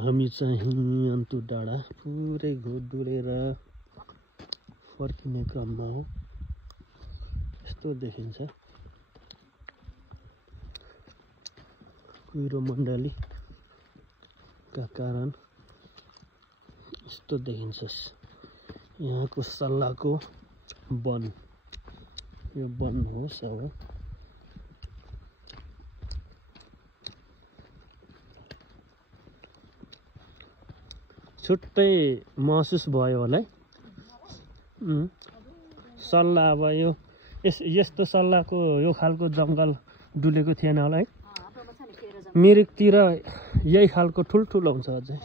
हामी चाहिँ अन्तु डाँडा पुरै घुडुलेर फर्किने क्रममा हो। यस्तो देखिन्छ कुहिरो मण्डलीका कारण यस्तो देखिन्छ। यहाँको सल्लाहको वन, यो वन हो सब। छुट्टै महसुस भयो होला है। सल्लाह अब यो यस्तो सल्लाहको यो खालको जङ्गल डुलेको थिएन होला है। मिरिकतिर यही खालको ठुल्ठुलो हुन्छ अझै।